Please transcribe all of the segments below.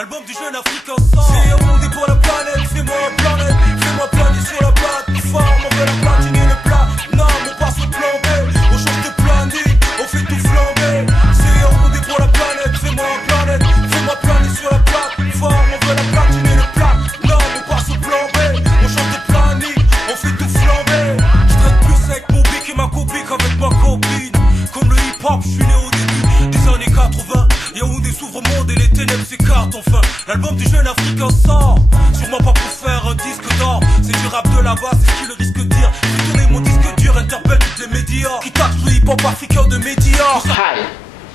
L'album du jeune africain sort. C'est un monde pour la planète, fais-moi un planète. Fais-moi planer sur la plateforme. On veut la platiner le plat. Non, on passe au plan B. On change de planning, on fait tout flamber. C'est un monde pour la planète, fais-moi un planète. Fais-moi planer sur la plateforme. On veut la platiner le plat. Non, on passe au plan B. On change de planning, on fait tout flamber. Je traite plus avec mon bic et ma copie qu'avec ma copine. Comme le hip-hop, je suis né au début des années 80. Yaoundé s'ouvre au monde et les ténèbres s'écartent enfin. L'album du jeune africain sort. Sûrement pas pour faire un disque d'or. C'est du rap de là-bas, c'est ce qu'il risque de dire. Fais tourner mon disque dur, interpelle toutes les médias qui taxent le hip-hop africain de médias. Hi,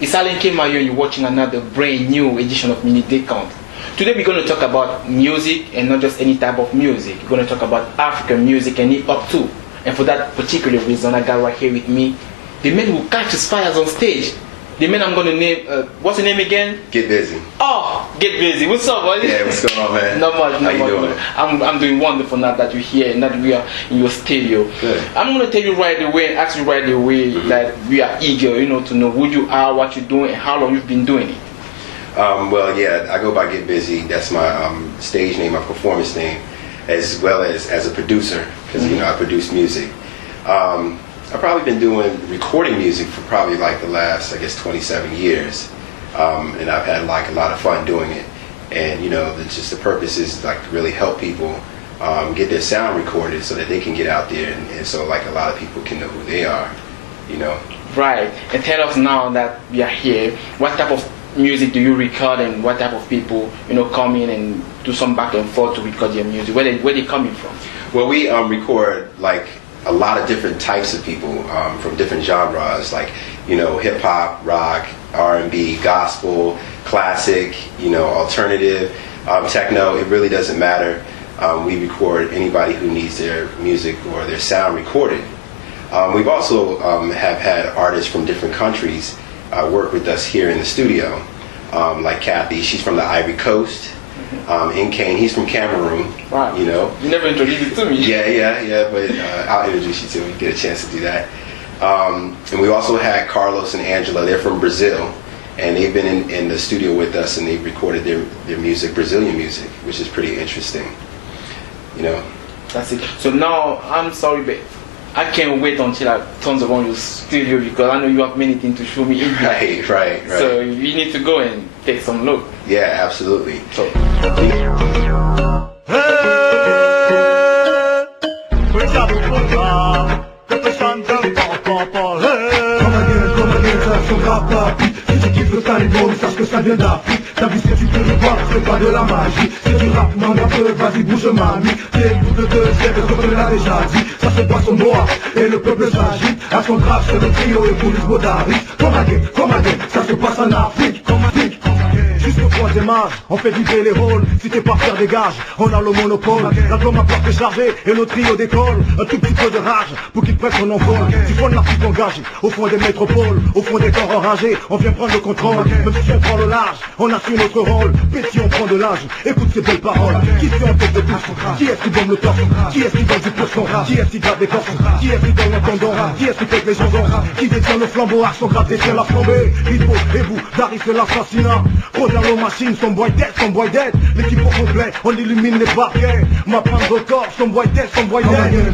it's Alan Kema here. You're watching another brand new edition of Mini Decompte. Today we're going to talk about music and not just any type of music. We're going to talk about African music and hip-hop too. And for that particular reason, I got right here with me the man who catches fires on stage. The man I'm going to name, what's your name again? Get Busy. Oh, Get Busy. What's up, buddy? Yeah, what's going on, man? Not much, How you doing? I'm doing wonderful now that you're here and that we are in your studio. Good. I'm going to tell you right away, ask you right away that we are eager, to know who you are, what you're doing, and how long you've been doing it. Well, yeah, I go by Get Busy. That's my stage name, my performance name, as well as a producer, because, I produce music. I've probably been recording music for probably like the last, 27 years. And I've had like a lot of fun doing it. And, the purpose is like to really help people get their sound recorded so that they can get out there and so like a lot of people can know who they are, Right. And tell us now that we are here, what type of music do you record and what type of people, come in and do some back and forth to record your music? Where they coming from? Well, we record like a lot of different types of people from different genres, like hip hop, rock, R&B, gospel, classic, alternative, techno. It really doesn't matter. We record anybody who needs their music or their sound recorded. We've also have had artists from different countries work with us here in the studio, like Kathy. She's from the Ivory Coast. In Kane, he's from Cameroon. Wow. You never introduced it to me. Yeah, but I'll introduce you to him. You get a chance to do that. And we also had Carlos and Angela. They're from Brazil, and they've been in the studio with us, and they've recorded their music, Brazilian music, which is pretty interesting. That's it. So now, I'm sorry, but I can't wait until I turn around your studio because I know you have many things to show me. Right. So we need to go and take some look. Yeah, absolutely. So. Sache que ça vient d'Afrique. T'as vu ce que tu peux le voir, c'est pas de la magie. C'est du rap, man, un peu, vas-y bouge mamie. T'écoutes le deuxième, parce qu'on te l'a déjà dit. Ça se passe au noir, et le peuple s'agite. À son grave, c'est le trio et police Bodaris. Comme again, ça se passe en Afrique. Jusqu'au troisième âge, on fait vibrer les rôles. Si t'es pas faire des gages, on a le monopole. L'album à porte est chargé et le trio décolle. Un tout petit peu de rage pour qu'ils prennent son envol. Tu fondes l'Afrique engagée, au fond des métropoles, au fond des corps enragés. On vient prendre le contrôle, même si on prend le large, on assume notre rôle. Petit, on prend de l'âge, écoute ces belles paroles. Qui fait en tête de tous? Qui est-ce qui donne le torse? Qui est-ce qui donne du poisson? Qui est-ce qui garde des corses? Qui est-ce qui donne l'entendant? Qui est-ce qui fait les gens d'or? Qui détient le flambeau? Action grave détient la flambée. Ripo et vous, Dari c'est l'assassinat. Nos machines, son boy dead, l'équipe au complet, on illumine les parquets. Ma prendre au corps, son boy dead.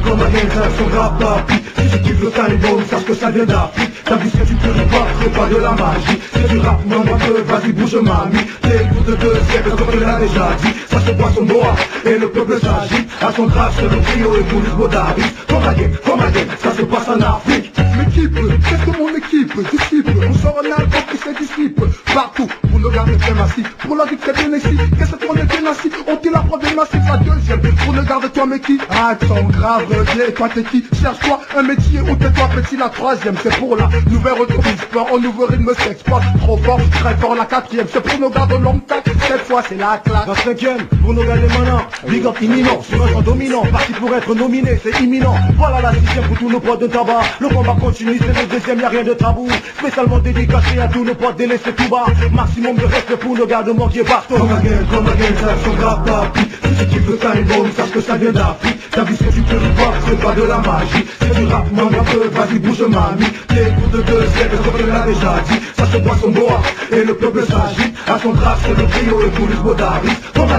Comme again, ça son grave papi. Si tu kiffes le cannibal, sache que ça vient d'Afrique. T'as vu ce que tu peux nous voir, c'est pas de la magie. C'est du rap, man, vas-y bouge mamie. T'écoutes de deux siècles, comme je l'ai déjà dit. Ça se passe au noir, et le peuple s'agite. À son grave, c'est le trio et police Bodaris. Comme again, ça se passe en Afrique. L'équipe, c'est de mon équipe, disciple. On sort un album qui ses disciples. Partout, pour le garder très massif. Pour la vie très bien ici, qu'est-ce qu'on est bien assis? On-t-il la preuve massif? La deuxième, pour le garder toi mais qui? Accent grave, et toi t'es qui? Cherche-toi un métier ou tais-toi petit. La troisième, c'est pour la nouvelle retour d'histoire. On nouveau rythme s'exploite. Trop fort, très fort. La quatrième, c'est pour nos gars de longue taille. Cette fois, c'est la classe. La cinquième, pour nos gars des manants. Big up imminent, sur un genre dominant. Parti pour être nominé, c'est imminent. Voilà la sixième pour tous nos potes de tabac. Le combat continue, c'est le deuxième, y'a rien de tabou. Spécialement dédicacé à tous nos potes délaissés tout bas. Maximum de respect pour nos gars de manquer partout. Comme again, ça son grave papi. Si tu kiffes le cannibal, sache que ça vient d'Afrique. T'as vu ce que tu peux nous voir, c'est pas de la magie. C'est du rap, man, un peu, vas-y bouge mamie. T'écoutes de 2 siècles, comme on l'a déjà dit. Ça se boit son bois, et le peuple s'agite. À son grave, c'est le trio et tous les modaristes. Comme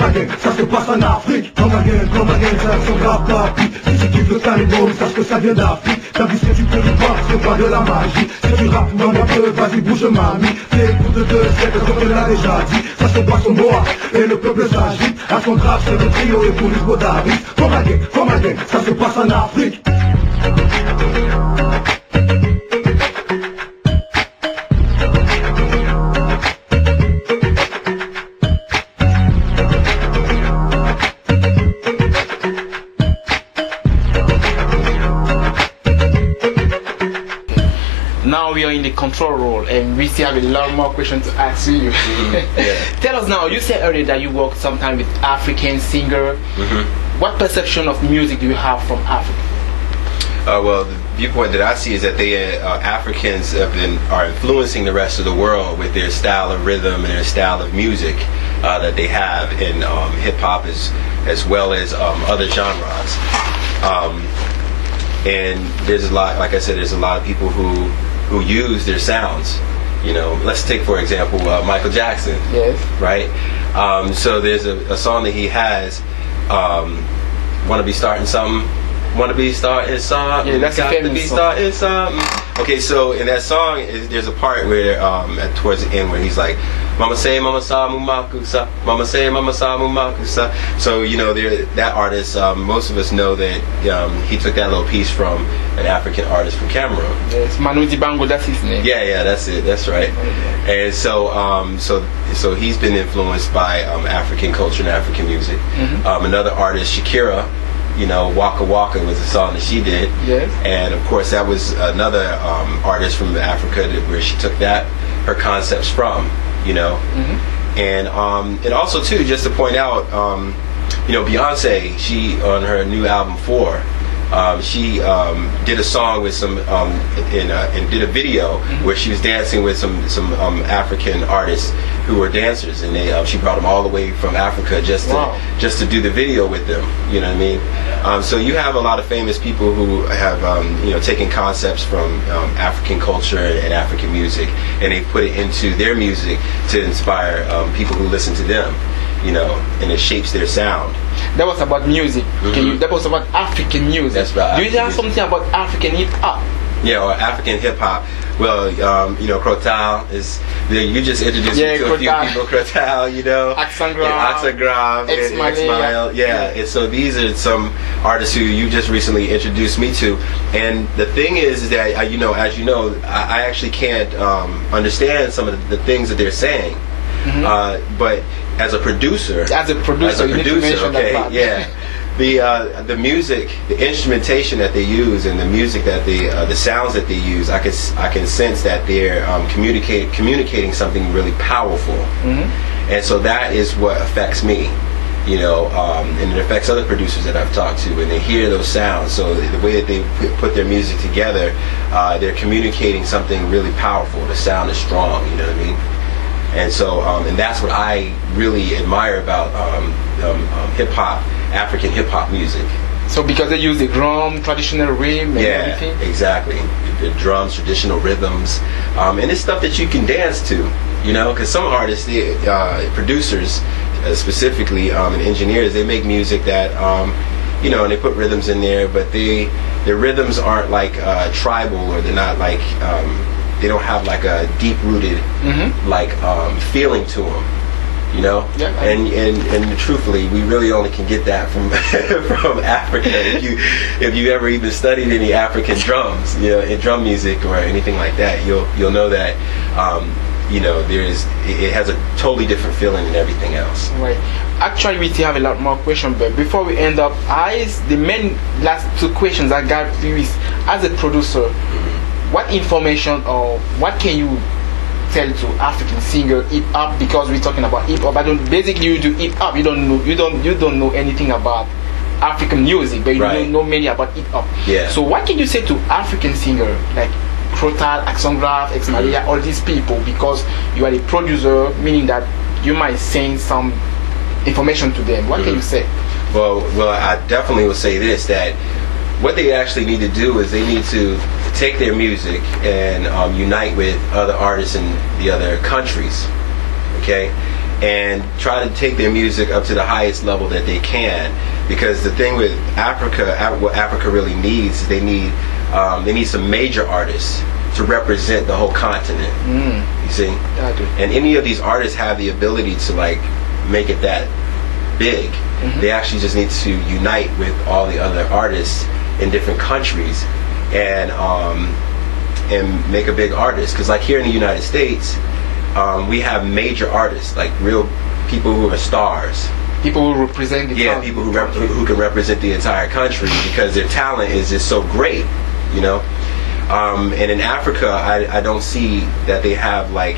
again, ça se passe en Afrique. Comme again, ça son grave papi. Si tu kiffes le cannibal, sache que ça vient d'Afrique. T'as vu ce que tu peux ou pas, c'est pas de la magie. Si tu rappes dans un peu, vas-y bouge mamie. C'est coup de 2 siècles, comme on l'a déjà dit. Ça se boit son bois, et le peuple s'agite. À son grave, c'est le trio et tous les modaristes. Comme again, ça se passe en Afrique. Now we are in the control role and we still have a lot more questions to ask you. Yeah. Tell us now, you said earlier that you work sometime with African singer. What perception of music do you have from Africa? Well, the viewpoint that I see is that they Africans are influencing the rest of the world with their style of rhythm and their style of music that they have in hip hop as well as other genres. And there's a lot, like I said, there's a lot of people who use their sounds. You know, let's take for example Michael Jackson. Yes. Right. So there's a song that he has. Wanna be starting something. Wanna be starting something. Yeah, that's a famous to be song. starting something. Okay, so in that song, there's a part where towards the end where he's like, "Mama say, Mama sa mumakusa. Mama say, Mama sa mumakusa." So you know, that artist. Most of us know that he took that little piece from an African artist from Cameroon. Yes, Manu Dibango, that's his name. Yeah, that's it. That's right. And so he's been influenced by African culture and African music. Another artist, Shakira. You know, Waka Waka was a song that she did. Yes. And of course, that was another artist from Africa where she took her concepts from. You know, and also too, just to point out, you know, Beyonce, she on her new album 4. She did a song with some and did a video where she was dancing with some African artists who were dancers, and she brought them all the way from Africa just to do the video with them. You know what I mean? So you have a lot of famous people who have you know, taken concepts from African culture and African music, and they put it into their music to inspire people who listen to them. You know, and it shapes their sound. That was about music. That was about African music. That's about Do you African have something about African hip hop? Yeah, or African hip hop. Well, you know, Crotal is. You just introduced me to a few people. Crotal, you know, Axagram, X-Mile. Yeah, and so these are some artists who you just recently introduced me to. And the thing is that you know, as you know, I actually can't understand some of the things that they're saying. But as a producer, okay, yeah. The music, the instrumentation that they use, and the music that the sounds that they use, I can sense that they're communicating something really powerful, and so that is what affects me, you know, and it affects other producers that I've talked to, and they hear those sounds. So the way that they put their music together, they're communicating something really powerful. The sound is strong, you know what I mean? And so, and that's what I really admire about hip hop. African hip hop music. So because they use the drum, traditional rhythm, and everything? Yeah, exactly. The drums, traditional rhythms, and it's stuff that you can dance to, you know, because some artists, producers specifically, and engineers, they make music that, you know, and they put rhythms in there, but their rhythms aren't like tribal, or they're not like, they don't have like a deep-rooted, like, feeling to them. You know, and truthfully, we really only can get that from from Africa. If you ever even studied any African drums, you know, in drum music or anything like that, you'll know that you know, it has a totally different feeling than everything else. Right. Actually, we still have a lot more questions, but before we end up, the main last 2 questions I got for you is, as a producer, what information or what can you tell to African singer hip hop, because we're talking about hip hop. Basically, you do hip hop. You don't know anything about African music, but you don't know many about hip hop. Yeah. So what can you say to African singer like Crotal, Axongraph, X Maria, all these people, because you are a producer, meaning that you might send some information to them. What can you say? Well, I definitely will say this, that what they actually need to do is they need to take their music and unite with other artists in the other countries, okay, and try to take their music up to the highest level that they can. Because the thing with Africa, what Africa really needs is they need some major artists to represent the whole continent. You see, and any of these artists have the ability to like make it that big. They actually just need to unite with all the other artists in different countries and make a big artist. Because like here in the United States, we have major artists, like real people who are stars. People who represent the country. People who can represent the entire country because their talent is just so great, you know. And in Africa, I don't see that they have like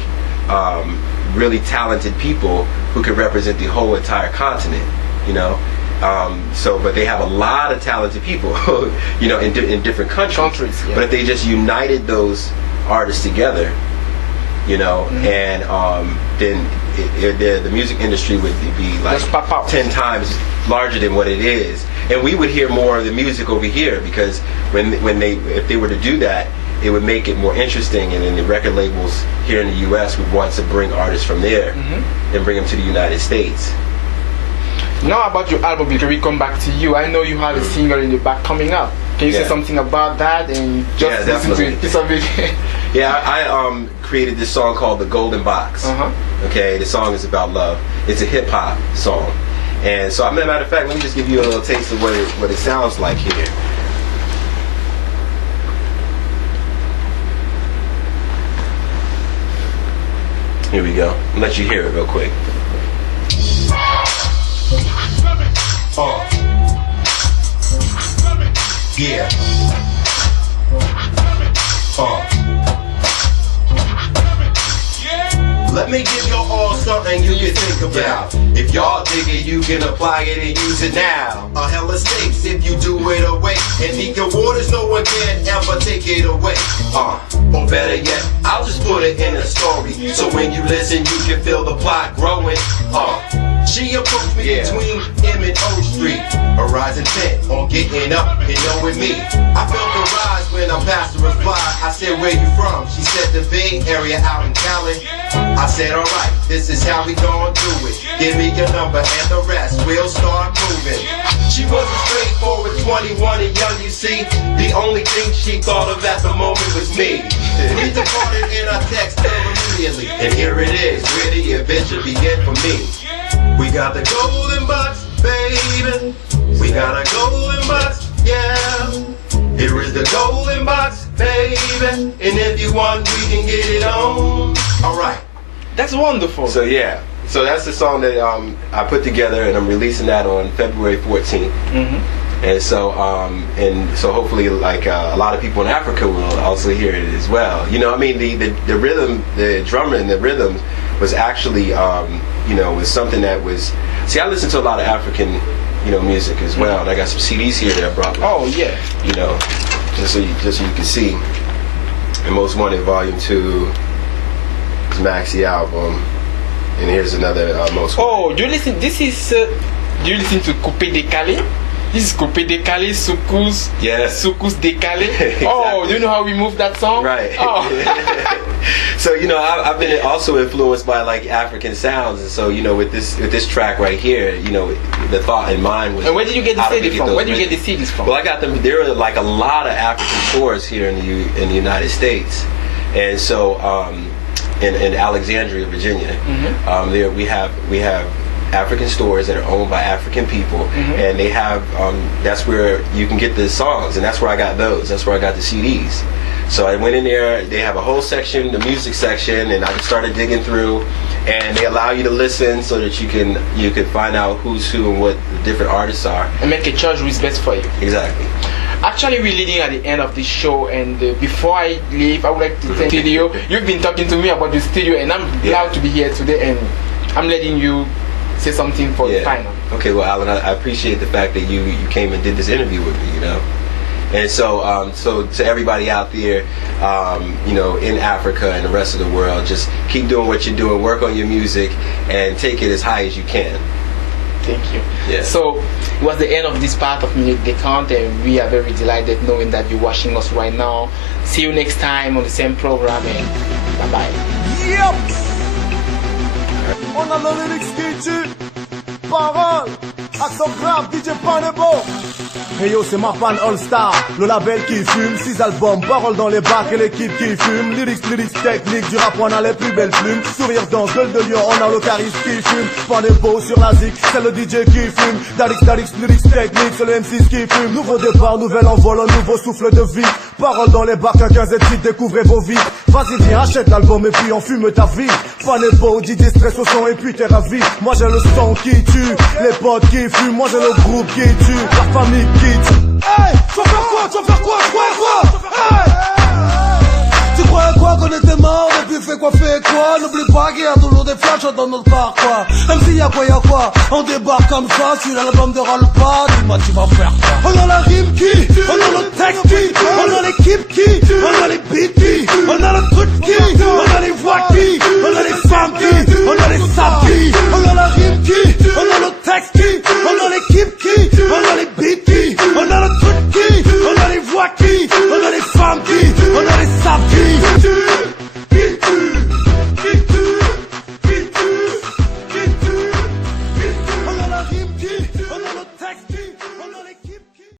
really talented people who can represent the whole entire continent, you know. But they have a lot of talented people, you know, in different countries. Yeah. But if they just united those artists together, you know, and then the music industry would be like 10 times larger than what it is, and we would hear more of the music over here because if they were to do that, it would make it more interesting, and then the record labels here in the U.S. would want to bring artists from there and bring them to the United States. Now about your album, because we come back to you. I know you have a single in the back coming up. Can you say something about that and just listen to a piece of it? I created this song called The Golden Box. Okay, the song is about love. It's a hip hop song. And so, matter of fact, let me just give you a little taste of what it sounds like here. Here we go. I'll let you hear it real quick. Yeah. Let me give y'all all something you can think about. If y'all dig it, you can apply it and use it now. A hella stakes if you do it away. And deep your waters, no one can ever take it away. Or better yet, I'll just put it in a story. So when you listen, you can feel the plot growing. She approached me between M and O Street. A rising tent on getting up and knowing me. I felt the rise when I passed the reply. I said, where you from? She said, the Bay Area out in Cali. I said, alright, this is how we gon' do it. Give me your number and the rest, we'll start moving. She was a straightforward 21 and young, you see. The only thing she thought of at the moment was me. We departed and I texted her immediately. And here it is, where the adventure began for me. We got the golden box, baby. We got a golden box, yeah. Here is the golden box, baby. And if you want, we can get it on. Alright. That's wonderful. So so that's the song that I put together, and I'm releasing that on February 14th. And so hopefully, like a lot of people in Africa will also hear it as well. You know, I mean, the rhythm, the drummer and the rhythm was actually, you know, was something that was. See, I listen to a lot of African, you know, music as well, and I got some CDs here that I brought with me. You know, just so you can see. And Most Wanted Volume 2. Maxi album, and here's another Most Wanted. Do you listen? This is. Do you listen to Coupé Décalé? This is Coupé Décalé, Soukous. Yes. Soukous Décalé. Exactly. Oh, do you know how we moved that song? Right. Oh. So you know, I've been also influenced by like African sounds, and so you know, with this track right here, you know, the thought in mind was. And where did you get the CD from? Where did you get the CDs from? Well, I got them. There are like a lot of African stores here in the United States, and so. In Alexandria, Virginia, there we have African stores that are owned by African people, and they have that's where you can get the songs, and that's where I got those. That's where I got the CDs. So I went in there. They have a whole section, the music section, and I just started digging through. And they allow you to listen so that you can find out who's who and what the different artists are, and make a choice which is best for you. Exactly. Actually, we're leading at the end of the show, and before I leave, I would like to thank the studio. You've been talking to me about the studio, and I'm glad to be here today, and I'm letting you say something for the final. Okay, well, Alan, I appreciate the fact that you came and did this interview with me, you know. And so, so to everybody out there, you know, in Africa and the rest of the world, just keep doing what you're doing, work on your music, and take it as high as you can. Thank you. Yeah. So, it was the end of this part of Music Decompte, and we are very delighted knowing that you're watching us right now. See you next time on the same program, and bye bye. Yep. On a le lyrics qui tue. Parole, accent grave, DJ Panebo. Hey yo, c'est ma fan All Star, le label qui fume, 6 albums, paroles dans les bacs et l'équipe qui fume. Lyrics, technique, du rap, on a les plus belles plumes. Sourire, danse, gueule de lion, on a le charisme qui fume. Panebo sur la zik, c'est le DJ qui fume. Lyrics, technique, c'est le M6 qui fume. Nouveau départ, nouvel envol, un nouveau souffle de vie. Paroles dans les bacs, un 15 et découvrez vos vies. Vas-y, viens, achète l'album et puis on fume ta vie. Panebo, DJ stress au son et puis t'es ravi. Moi j'ai le son qui tue, les potes qui fument. Moi j'ai le groupe qui tue, la famille qui tue. Hey, tu vas faire quoi? Tu vas faire quoi? Hey, tu croyais quoi qu'on était mort? Et puis fais quoi? N'oublie pas qu'il y a toujours des flashs dans notre part quoi. Même s'il y a quoi? On débarque comme ça sur l'album de Roll pas. Dis-moi tu vas faire